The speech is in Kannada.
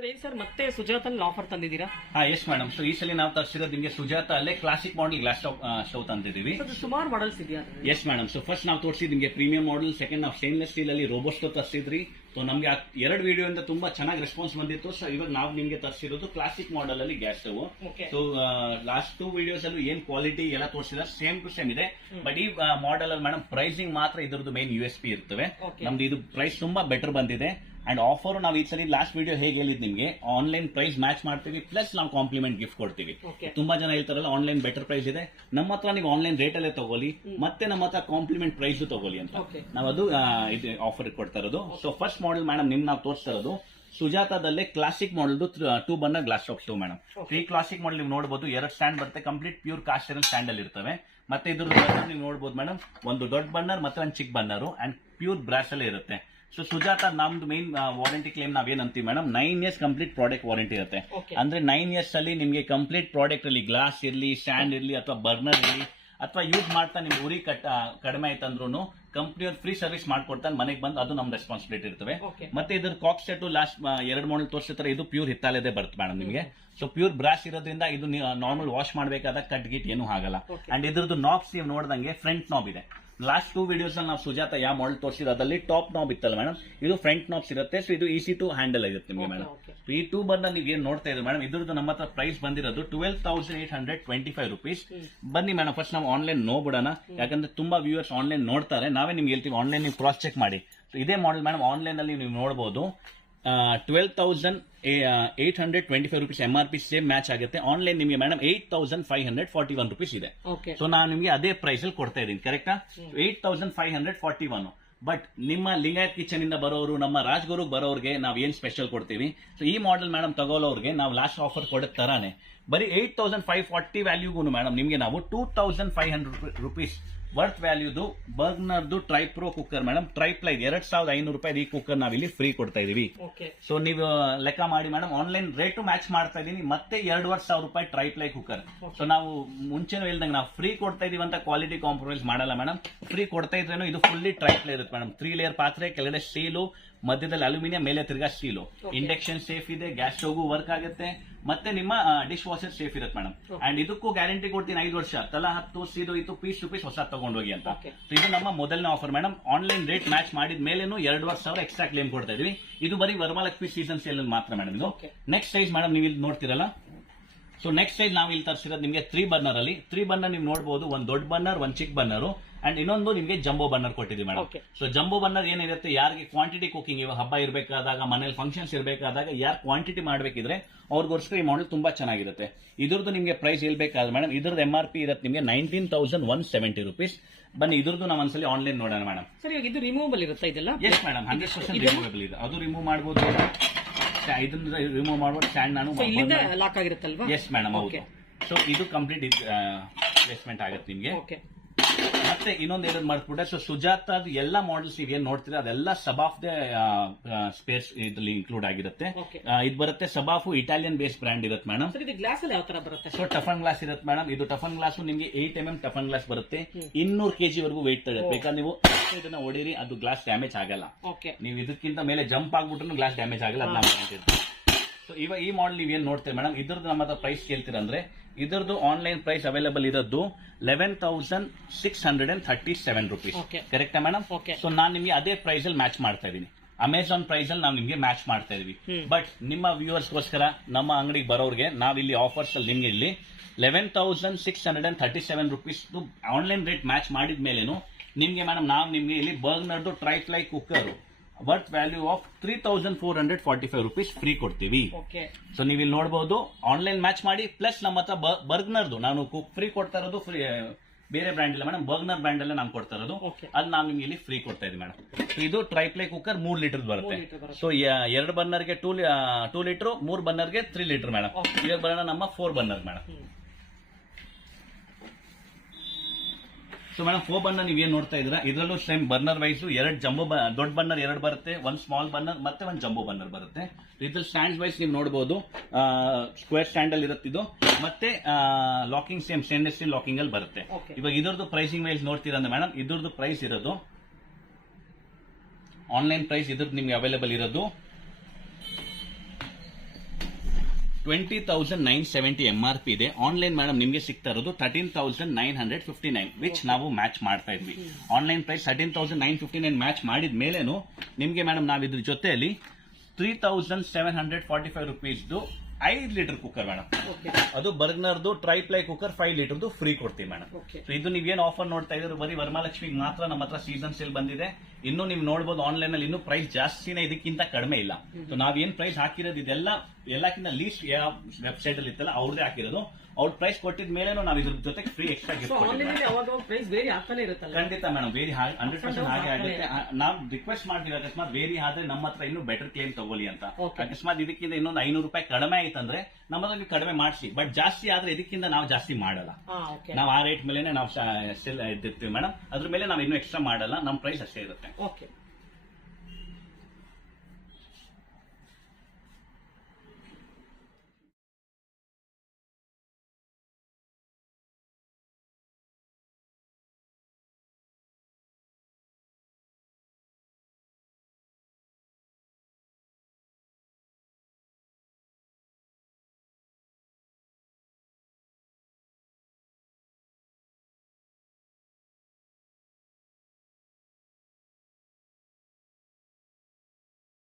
ಸರ್ ಏನ್ ಸರ್ ಮತ್ತೆ ಸುಜಾತಲ್ಲಿ ಆಫರ್ ತಂದಿದ್ದೀರಾ? Yes madam. ಸೊ ಈ ಸಲ ನಾವು ತರಿಸಿರೋದು ನಿಮಗೆ ಸುಜಾತ ಅಲ್ಲೇ ಕ್ಲಾಸಿಕ್ ಮಾಡೆಲ್ ಗ್ಲಾಸ್ ಸ್ಟವ್ ತಂದಿದ್ದೀವಿ. ಸುಮಾರು ಮಾಡಲ್ಸ್ ಇದೆಯಾ? S madam. ಸೊ ಫಸ್ಟ್ ನಾವು ತೋರಿಸಿದ್ ನಿಮಗೆ ಪ್ರೀಮಿಯಂ ಮಾಡೆಲ್, ಸೆಕೆಂಡ್ ನಾವು ಸ್ಟೇನ್ಲೆಸ್ ಸ್ಟೀಲ್ ಅಲ್ಲಿ ರೋಬೋಸ್ಟೋ ತರಿಸಿದ್ರಿ. ಸೊ ನಮಗೆ ಎರಡು ವಿಡಿಯೋ ಇಂದ ತುಂಬಾ ಚೆನ್ನಾಗಿ ರೆಸ್ಪಾನ್ಸ್ ಬಂದಿತ್ತು. ಸೊ ಇವಾಗ ನಾವು ನಿಮಗೆ ತರಿಸಿರೋದು ಕ್ಲಾಸಿಕ್ ಮಾಡೆಲ್ ಅಲ್ಲಿ gas stove. So last 2 videos ಅಲ್ಲಿ ಏನ್ ಕ್ವಾಲಿಟಿ ಎಲ್ಲ ತೋರಿಸಿದ್ರೆ ಸೇಮ್ ಟು ಸೇಮ್ ಇದೆ. ಬಟ್ ಈ ಮಾಡೆಲ್ ಅಲ್ಲಿ ಮೇಡಮ್ ಪ್ರೈಸಿಂಗ್ ಮಾತ್ರ ಇದ್ರದ್ದು ಮೇನ್ USP ಇರ್ತವೆ. ನಮ್ದು ಇದು ಪ್ರೈಸ್ ತುಂಬಾ ಬೆಟರ್ ಬಂದಿದೆ. ಅಂಡ್ ಆಫರ್ ನಾವು ಈ ಸಲ ಲಾಸ್ಟ್ ವಿಡಿಯೋ ಹೇಗೆ ಹೇಳಿದ್ ನಿಮಗೆ ಆನ್ಲೈನ್ ಪ್ರೈಸ್ ಮ್ಯಾಚ್ ಮಾಡ್ತೀವಿ, ಪ್ಲಸ್ ನಾವು ಕಾಂಪ್ಲಿಮೆಂಟ್ ಗಿಫ್ಟ್ ಕೊಡ್ತೀವಿ. ತುಂಬಾ ಜನ ಹೇಳ್ತಾರಲ್ಲ ಆನ್ಲೈನ್ ಬೆಟರ್ ಪ್ರೈಸ್ ಇದೆ, ನಮ್ಮ ಹತ್ರ ನೀವು ಆನ್ಲೈನ್ ರೇಟ್ ಅಲ್ಲೇ ತಗೊಳ್ಳಿ, ಮತ್ತೆ ನಮ್ಮ ಹತ್ರ ಕಾಂಪ್ಲಿಮೆಂಟ್ ಪ್ರೈಸ್ ತಗೊಳ್ಳಿ ಅಂತ ನಾವು ಅದು ಆಫರ್ ಕೊಡ್ತಾ ಇರೋದು. ಸೊ ಫಸ್ಟ್ ಮಾಡೆಲ್ ಮೇಡಮ್ ನಿಮ್ ನಾವು ತೋರಿಸ್ತಾ ಇರೋದು ಸುಜಾತದಲ್ಲೇ classic model 2 burner glass top stove madam. ಈ ಕ್ಲಾಸಿಕ್ ಮಾಡೆಲ್ ನೀವು ನೋಡಬಹುದು, 2 ಸ್ಟ್ಯಾಂಡ್ ಬರುತ್ತೆ, complete pure cast iron stand ಅಲ್ಲಿ ಇರ್ತವೆ. ಮತ್ತೆ ಇದ್ರದ್ದು ನೀವು ನೋಡಬಹುದು ಮೇಡಮ್, ಒಂದು ದೊಡ್ಡ ಬರ್ನರ್ ಮತ್ತೆ ಒಂದು ಚಿಕ್ಕ ಬರ್ನರ್ ಅಂಡ್ ಪ್ಯೂರ್ ಬ್ರಾಸ್ ಅಲ್ಲೇ ಇರುತ್ತೆ. ಸೊ ಸುಜಾತ ನಮ್ದು ಮೇನ್ ವಾರಂಟಿ ಕ್ಲೇಮ್ ನಾವೇನ್ ಅಂತೀವಿ madam, 9 years complete product warranty ಇರುತ್ತೆ. ಅಂದ್ರೆ 9 years ಅಲ್ಲಿ ನಿಮಗೆ ಕಂಪ್ಲೀಟ್ ಪ್ರಾಡಕ್ಟ್ ಅಲ್ಲಿ ಗ್ಲಾಸ್ ಇರಲಿ, ಸ್ಟ್ಯಾಂಡ್ ಇರಲಿ ಅಥವಾ ಬರ್ನರ್ ಇರಲಿ ಅಥವಾ ಯೂಸ್ ಮಾಡ್ತಾ ನಿಮ್ಗೆ ಉರಿ ಕಡಿಮೆ ಆಯ್ತಂದ್ರೂ ಕಂಪ್ನಿಯವ್ರು ಫ್ರೀ ಸರ್ವಿಸ್ ಮಾಡ್ಕೊಡ್ತಾರೆ ಮನೆಗೆ ಬಂದು, ಅದು ನಮ್ ರೆಸ್ಪಾನ್ಸಿಬಿಲಿಟಿ ಇರ್ತವೆ. ಮತ್ತೆ ಇದ್ರ ಕಾಕ್ ಸೆಟ್ ಲಾಸ್ಟ್ 2 ಮಾಡೆಲ್ ತೋರಿಸಿರ್ತಾರೆ, ಇದು ಪ್ಯೂರ್ ಹಿತ್ತಾಲೆದೇ ಬರುತ್ತೆ ಮೇಡಮ್ ನಿಮಗೆ. ಸೊ ಪ್ಯೂರ್ ಬ್ರಾಸ್ ಇರೋದ್ರಿಂದ ಇದು ನಾರ್ಮಲ್ ವಾಶ್ ಮಾಡಬೇಕಾದ ಕಟ್ ಗಿಟ್ ಏನು ಆಗಲ್ಲ. ಅಂಡ್ ಇದ್ರದ್ದು ನಾಬ್ಸ್ ನೀವು ನೋಡ್ದಂಗೆ ಫ್ರಂಟ್ ನಾಬ್ ಇದೆ. ಲಾಸ್ಟ್ 2 ವಿಡಿಯೋಸ್ ಅಲ್ಲಿ ನಾವು ಸುಜಾತ ಯಾವ ಮಾಡೆಲ್ ತೋರಿಸಿದ್ರೆ ಅದರಲ್ಲಿ ಟಾಪ್ ನಾಬ್ ಇತ್ತಲ್ಲ ಮೇಡಮ್, ಇದು ಫ್ರಂಟ್ ನಾಬ್ಸ್ ಇರುತ್ತೆ. ಸೊ ಇದು ಈಸಿ ಟು ಹ್ಯಾಂಡಲ್ ಆಗಿರುತ್ತೆ ನಿಮಗೆ ಮೇಡಮ್. ಈ 2 ಬರ್ನರ್ ನೀವು ಏನ್ ನೋಡ್ತಾ ಇದ್ದೀವಿ ಮೇಡಮ್, ಇದ್ರದ್ದು ನಮ್ಮ ಹತ್ರ ಪ್ರೈಸ್ ಬಂದಿರೋದು 12,825 rupees. ಬನ್ನಿ ಮೇಡಮ್ ಫಸ್ಟ್ ನಾವು ಆನ್ಲೈನ್ ನೋಡ್ಬಿಡೋಣ, ಯಾಕಂದ್ರೆ ತುಂಬಾ ವ್ಯೂವರ್ಸ್ ಆನ್ಲೈನ್ ನೋಡ್ತಾರೆ, ನಾವೇ ನಿಮ್ಗೆ ಹೇಳ್ತೀವಿ ಆನ್ಲೈನ್ ನೀವು ಕ್ರಾಸ್ ಚೆಕ್ ಮಾಡಿ. ಸೊ ಇದೇ ಮಾಡೆಲ್ ಮೇಡಮ್ ಆನ್ಲೈನ್ ಅಲ್ಲಿ ನೀವು ನೋಡಬಹುದು 12,825 rupees MRP ಸೇಮ್ ಮ್ಯಾಚ್ ಆಗುತ್ತೆ. ಆನ್ಲೈನ್ ನಿಮಗೆ ಮೇಡಮ್ 8,541 rupees ಇದೆ. ಸೊ ನಾನು ನಿಮಗೆ ಅದೇ ಪ್ರೈಸ್ ಅಲ್ಲಿ ಕೊಡ್ತಾ ಇದ್ದೀನಿ, ಕರೆಕ್ಟಾ? 8,541. ಬಟ್ ನಿಮ್ಮ ಲಿಂಗಾಯತ್ ಕಿಚನ್ ಇಂದ ಬರೋರು, ನಮ್ಮ ರಾಜ್ಗುರು ಬರೋರಿಗೆ ನಾವು ಏನ್ ಸ್ಪೆಷಲ್ ಕೊಡ್ತೀವಿ, ಸೊ ಈ ಮಾಡೆಲ್ ಮೇಡಮ್ ತಗೊಳ್ಳೋರಿಗೆ ನಾವು ಲಾಸ್ಟ್ ಆಫರ್ ಕೊಡೋ ತರಾನೆ ಬರೀ 8,540 ವ್ಯಾಲ್ಯೂಗೂ ಮೇಡಮ್ ನಿಮಗೆ ನಾವು 2,500 rupees ವರ್ತ್ ವ್ಯಾಲ್ಯೂದು ಬರ್ನರ್ದು tri pro cooker madam, triply 2,500 ರೂಪಾಯಿ ಈ ಕುಕ್ಕರ್ ನಾವಿಲ್ಲಿ ಫ್ರೀ ಕೊಡ್ತಾ ಇದೀವಿ. ಸೊ ನೀವು ಲೆಕ್ಕ ಮಾಡಿ ಮೇಡಮ್, ಆನ್ಲೈನ್ ರೇಟು ಮ್ಯಾಚ್ ಮಾಡ್ತಾ ಇದೀನಿ. ಮತ್ತೆ 2,500 ರೂಪಾಯಿ ಟ್ರೈಪ್ಲೈ ಕುಕ್ಕರ್. ಸೊ ನಾವು ಮುಂಚೆನೂ ಹೇಳ್ದಂಗೆ ನಾವು ಫ್ರೀ ಕೊಡ್ತಾ ಇದೀವಿ ಅಂತ ಕ್ವಾಲಿಟಿ ಕಾಂಪ್ರಮೈಸ್ ಮಾಡಲ್ಲ ಮೇಡಮ್. ಫ್ರೀ ಕೊಡ್ತಾ ಇದ್ರೇನು ಇದು ಫುಲ್ಲಿ ಟ್ರೈಪ್ಲೈ ಇರುತ್ತೆ ಮೇಡಮ್. 3 ಲೇಯರ್ ಪಾತ್ರೆ, ಕೆಳಗಡೆ ಸ್ಟೀಲು, ಮಧ್ಯದಲ್ಲಿ ಅಲ್ಯೂಮಿನಿಯಂ, ಮೇಲೆ ತಿರ್ಗಾ ಸ್ಟೀಲು. ಇಂಡಕ್ಷನ್ ಸೇಫ್ ಇದೆ, ಗ್ಯಾಸ್ ಸ್ಟವ್ ವರ್ಕ್ ಆಗುತ್ತೆ, ಮತ್ತೆ ನಿಮ್ಮ ಡಿಶ್ ವಾಷರ್ ಸೇಫ್ ಇರುತ್ತೆ ಮೇಡಮ್. ಅಂಡ್ ಇದಕ್ಕೂ ಗ್ಯಾರಂಟಿ ಕೊಡ್ತೀನಿ 5 ವರ್ಷ, ತಲಾ 10 ಸೀದು ಇತ್ತು ಪೀಸ್ ಟು ಪೀಸ್ ಹೊಸ ತಗೊಂಡೋಗಿ ಅಂತ. ಇದು ನಮ್ಮ ಮೊದಲನೇ offer madam. Online rate match ಮಾಡಿದ ಮೇಲೇನು 2,500 ಎಕ್ಸ್ಟ್ರಾ ಕ್ಲೇಮ್ ಕೊಡ್ತಾ ಇದೀವಿ. ಇದು ಬರೀ ವರಮಹಾಲಕ್ಷ್ಮಿ ಸೀಸನ್ ಸೇಲ್ ಮಾತ್ರ ಮೇಡಮ್. ಇದು ನೆಕ್ಸ್ಟ್ ಸೈಜ್ ಮೇಡಮ್ ನೀವು ಇಲ್ಲಿ ನೋಡ್ತಿರಲ್ಲ. ಸೊ ನೆಕ್ಸ್ಟ್ ಸೈಜ್ ನಾವು ಇಲ್ಲಿ ತರಿಸಿರೋದು ನಿಮಗೆ 3 ಬರ್ನರ್ ಅಲ್ಲಿ. 3 ಬರ್ನರ್ ನೀವು ನೋಡಬಹುದು, ಒಂದು ದೊಡ್ಡ ಬರ್ನರ್, ಒಂದು ಚಿಕ್ಕ ಬರ್ನರ್ ಅಂಡ್ ಇನ್ನೊಂದು ನಿಮಗೆ ಜಂಬೋ ಬರ್ನರ್ ಕೊಟ್ಟಿದ್ದೀವಿ ಮೇಡಮ್. ಸೊ ಜಂಬೋ ಬರ್ನರ್ ಏನಿರುತ್ತೆ, ಯಾರಿಗೆ ಕ್ವಾಂಟಿಟಿ ಕುಕಿಂಗ್, ಇವಾಗ ಹಬ್ಬ ಇರಬೇಕಾದಾಗ, ಮನೇಲಿ ಫಂಕ್ಷನ್ಸ್ ಇರಬೇಕಾದಾಗ ಯಾರು ಕ್ವಾಂಟಿಟಿ ಮಾಡಬೇಕಿದ್ರೆ ಅವ್ರಿಗೋಸ್ಕರ ಈ ಮಾಡೆಲ್ ತುಂಬಾ ಚೆನ್ನಾಗಿರುತ್ತೆ. ಇದ್ರದ್ದು ನಿಮಗೆ ಪ್ರೈಸ್ ಹೇಳ್ಬೇಕಾದ್ರೆ ಮೇಡಮ್, ಇದ್ರದ್ದು MRP ಇರುತ್ತೆ ನಿಮಗೆ 19,170 rupees. ಬನ್ನಿ ಇದ್ರದ್ದು ನಾವು ಒಂದ್ಸಲಿ ಆನ್ಲೈನ್ ನೋಡೋಣ ಮೇಡಮ್. ಸರ್ ಇದು ರಿಮೂವಬಲ್ ಇರುತ್ತೆ ಇದೆಲ್ಲ? ಎಸ್ ಮೇಡಮ್, 100% ರಿಮೂವಬಲ್ ಇದೆ. ಅದು ರಿಮೂವ್ ಮಾಡಬಹುದು, ಇದನ್ನ ರಿಮೂವ್ ಮಾಡಬಹುದು, ಸ್ಟ್ಯಾಂಡ್ ನಾನು ಲಾಕ್ ಆಗಿರುತ್ತಲ್ವಾ? ಎಸ್ ಮೇಡಮ್, ಹೌದು. ಸೊ ಇದು ಕಂಪ್ಲೀಟ್ ಪ್ಲೇಸ್ಮೆಂಟ್ ಆಗುತ್ತೆ ನಿಮಗೆ. ಮತ್ತೆ ಇನ್ನೊಂದು ಏನೋ ಮಾಡ್ಬಿಟ್ಟೆ, ಸೊ ಸುಜಾತ ಎಲ್ಲ ಮಾಡೆಲ್ಸ್ ಈಗ ಏನ್ ನೋಡ್ತೀರಾ ಅದೆಲ್ಲ ಸಬಾಫ್ ದ ಸ್ಪೇಸ್ ಇದ್ರಲ್ಲಿ ಇನ್ಕ್ಲೂಡ್ ಆಗಿರುತ್ತೆ. ಇದು ಬರುತ್ತೆ ಸಬಾಫ್, ಇಟಾಲಿಯನ್ ಬೇಸ್ ಬ್ರ್ಯಾಂಡ್ ಇರುತ್ತೆ ಮೇಡಮ್. ಗ್ಲಾಸ್ ಅಲ್ಲಿ ಯಾವ ತರ ಬರುತ್ತೆ? ಸೊ ಟಫನ್ ಗ್ಲಾಸ್ ಇರುತ್ತೆ ಮೇಡಮ್. ಇದು ಟಫನ್ ಗ್ಲಾಸ್ ನಿಮಗೆ 8 mm ಟಫನ್ ಗ್ಲಾಸ್ ಬರುತ್ತೆ. 200 kg ವರೆಗೂ ವೆಯ್ಟ್ ತಗೊಳುತ್ತೆ. ಬೇಕಾದ್ರೆ ನೀವು ಇದನ್ನ ಹೊಡೀರಿ, ಅದು ಗ್ಲಾಸ್ ಡ್ಯಾಮೇಜ್ ಆಗಲ್ಲ. ನೀವು ಇದಕ್ಕಿಂತ ಮೇಲೆ ಜಂಪ್ ಆಗ್ಬಿಟ್ರು ಗ್ಲಾಸ್ ಡ್ಯಾಮೇಜ್ ಆಗಲ್ಲ, ಅದು ನಾವು ಸೊ ಇವಾಗ ಈ ಮಾಡೆಲ್ ನೀವು ಏನ್ ನೋಡ್ತೀವಿ ಮೇಡಮ್, ಇದ್ರದ್ದು ನಮ್ಮ ಹತ್ರ ಪ್ರೈಸ್ ಕೇಳ್ತೀರಂದ್ರೆ ಇದ್ರದ್ದು ಆನ್ಲೈನ್ ಪ್ರೈಸ್ ಅವೈಲೇಬಲ್ ಇರೋದು 11,637 rupees. ಕರೆಕ್ಟಾ ಮೇಡಮ್? ಸೊ ನಾನು ನಿಮಗೆ ಅದೇ ಪ್ರೈಸ್ ಅಲ್ಲಿ ಮ್ಯಾಚ್ ಮಾಡ್ತಾ ಇದೀನಿ. ಅಮೆಝಾನ್ ಪ್ರೈಸ್ ಅಲ್ಲಿ ನಾವು ನಿಮಗೆ ಮ್ಯಾಚ್ ಮಾಡ್ತಾ ಇದೀವಿ. ಬಟ್ ನಿಮ್ಮ ವ್ಯೂವರ್ಸ್ಗೋಸ್ಕರ, ನಮ್ಮ ಅಂಗಡಿಗೆ ಬರೋರಿಗೆ ನಾವು ಇಲ್ಲಿ ಆಫರ್ಸ್ ಅಲ್ಲಿ ನಿಮ್ಗೆ ಇಲ್ಲಿ 11,637 rupees ಆನ್ಲೈನ್ ರೇಟ್ ಮ್ಯಾಚ್ ಮಾಡಿದ ಮೇಲೇನು ನಿಮ್ಗೆ ಮೇಡಮ್ ನಾವು ನಿಮ್ಗೆ ಇಲ್ಲಿ ಬರ್ನರ್ದು triply cooker worth value of 3,445 rupees free ಕೊಡ್ತೀವಿ. ಸೊ ನೀವು ಇಲ್ಲಿ ನೋಡಬಹುದು, ಆನ್ಲೈನ್ ಮ್ಯಾಚ್ ಮಾಡಿ, ಪ್ಲಸ್ ನಮ್ಮ ಹತ್ರ ಬರ್ಗ್ನರ್ದು ನಾನು ಕುಕ್ ಫ್ರೀ ಕೊಡ್ತಾ ಇರೋದು, ಫ್ರೀ ಬೇರೆ ಬ್ರ್ಯಾಂಡ್ ಇಲ್ಲ ಮೇಡಮ್, ಬರ್ಗ್ನರ್ ಬ್ರ್ಯಾಂಡ್ ಅಲ್ಲೇ ನಾನು ಕೊಡ್ತಾ ಇರೋದು, ಅದು ನಾವು ನಿಮ್ಗೆ ಇಲ್ಲಿ ಫ್ರೀ ಕೊಡ್ತಾ ಇದೀವಿ ಮೇಡಮ್. ಇದು ಟ್ರೈಪ್ಲೈ ಕುಕ್ಕರ್ 3 ಲೀಟರ್ ಬರುತ್ತೆ. So 2 ಬರ್ನರ್ಗೆ 2 litre, 3 ಬರ್ನರ್ಗೆ 3 litre madam. ಇವಾಗ ಬರೋಣ ನಮ್ಮ 4 burner madam. So madam 4 burner ನೀವು ಏನ್ ನೋಡ್ತಾ ಇದ್ದೀರಾ, ಇದರಲ್ಲೂ ಸೇಮ್ ಬರ್ನರ್ ವೈಸ್ 2 ಜಂಬೋ ದೊಡ್ಡ ಬರ್ನರ್ 2 ಬರುತ್ತೆ, 1 ಸ್ಮಾಲ್ ಬರ್ನರ್ ಮತ್ತೆ 1 ಜಂಬೋ ಬರ್ನರ್ ಬರುತ್ತೆ. ಇದ್ರಲ್ಲಿ ಸ್ಟ್ಯಾಂಡ್ ವೈಸ್ ನೀವು ನೋಡಬಹುದು, ಸ್ಕ್ವೇರ್ ಸ್ಟ್ಯಾಂಡ್ ಅಲ್ಲಿ ಇರುತ್ತೆ ಇದು, ಮತ್ತೆ locking same stainless steel locking ಅಲ್ಲಿ ಬರುತ್ತೆ. ಇವಾಗ ಇದ್ರದ್ದು ಪ್ರೈಸಿಂಗ್ ವೈಸ್ ನೋಡ್ತೀರಾ ಅಂದ್ರೆ ಮೇಡಮ್, ಇದ್ರದ್ದು ಪ್ರೈಸ್ ಇರೋದು ಆನ್ಲೈನ್ ಪ್ರೈಸ್ ಇದ್ರದ್ದು ನಿಮ್ಗೆ ಅವೈಲೇಬಲ್ ಇರೋದು 20,970 MRP ಇದೆ. ಆನ್ಲೈನ್ ಮೇಡಮ್ ನಿಮಗೆ ಸಿಗ್ತಾ ಇರೋದು 13,959 ವಿಚ್ ನಾವು ಮ್ಯಾಚ್ ಮಾಡ್ತಾ ಇದ್ವಿ. ಆನ್ಲೈನ್ ಪ್ರೈಸ್ 13,959 ಮ್ಯಾಚ್ ಮಾಡಿದ ಮೇಲೇನು ನಿಮಗೆ ಮೇಡಮ್ ನಾವು ಇದ್ರ ಜೊತೆಯಲ್ಲಿ 3,745 ರುಪೀಸ್ದು 5 ಲೀಟರ್ ಕುಕ್ಕರ್ ಮೇಡಮ್, ಅದು ಬರ್ಗ್ನರ್ದು ಟ್ರೈಪ್ಲೈ ಕುಕ್ಕರ್ 5 ಲೀಟರ್ದು ಫ್ರೀ ಕೊಡ್ತೀವಿ ಮೇಡಮ್. ಸೊ ಇದು ನೀವೇನು ಆಫರ್ ನೋಡ್ತಾ ಇದ್ರೆ ಬರೀ ವರಮಹಾಲಕ್ಷ್ಮಿಗೆ ಮಾತ್ರ ನಮ್ಮ ಹತ್ರ ಸೀಸನ್ ಸೇಲ್ ಬಂದಿದೆ. ಇನ್ನು ನೀವು ನೋಡಬಹುದು ಆನ್ಲೈನ್ ಅಲ್ಲಿ ಇನ್ನೂ ಪ್ರೈಸ್ ಜಾಸ್ತಿನೇ, ಇದಕ್ಕಿಂತ ಕಡಿಮೆ ಇಲ್ಲ. ಸೊ ನಾವೇನ್ ಪ್ರೈಸ್ ಹಾಕಿರೋದು ಇದೆಲ್ಲ ಎಲ್ಲಕ್ಕಿಂತ ಲೀಸ್ಟ್ ಯಾವ ವೆಬ್ಸೈಟ್ ಅಲ್ಲಿ ಇತ್ತಲ್ಲ ಅವ್ರದೇ ಹಾಕಿರೋದು. ಅವ್ರ ಪ್ರೈಸ್ ಕೊಟ್ಟಿದ ಮೇಲೆ ನಾವು ಇದ್ರ ಜೊತೆ free extra gift price vary ಆಗ್ತಾನೆ ಇರುತ್ತಲ್ಲ. ಖಂಡಿತ ಮೇಡಮ್, ವೇರಿ 100% ಹಾಗೆ ಆಗುತ್ತೆ. ನಾವು ರಿಕ್ವೆಸ್ಟ್ ಮಾಡ್ತೀವಿ ಅಕಸ್ಮಾತ್ ವೇರಿ ಆದ್ರೆ ನಮ್ಮ ಹತ್ರ ಇನ್ನೂ ಬೆಟರ್ ಕ್ಲೇಮ್ ತಗೊಳ್ಳಿ ಅಂತ. ಅಕಸ್ಮಾತ್ ಇದಕ್ಕಿಂತ ಇನ್ನೊಂದು 500 ರೂಪಾಯಿ ಕಡಿಮೆ ಆಯ್ತಂದ್ರೆ ನಮ್ಮ ಹತ್ರ ನೀವು ಕಡಿಮೆ ಮಾಡಿಸಿ, ಬಟ್ ಜಾಸ್ತಿ ಆದ್ರೆ ಇದಕ್ಕಿಂತ ನಾವು ಜಾಸ್ತಿ ಮಾಡಲ್ಲ. ನಾವು ಆ ರೇಟ್ ಮೇಲೆ ನಾವು ಸೆಲ್ ಇರ್ತೀವಿ ಮೇಡಮ್, ಅದ್ರ ಮೇಲೆ ನಾವು ಇನ್ನೂ ಎಕ್ಸ್ಟ್ರಾ ಮಾಡಲ್ಲ, ನಮ್ಮ ಪ್ರೈಸ್ ಅಷ್ಟೇ ಇರುತ್ತೆ. ಓಕೆ.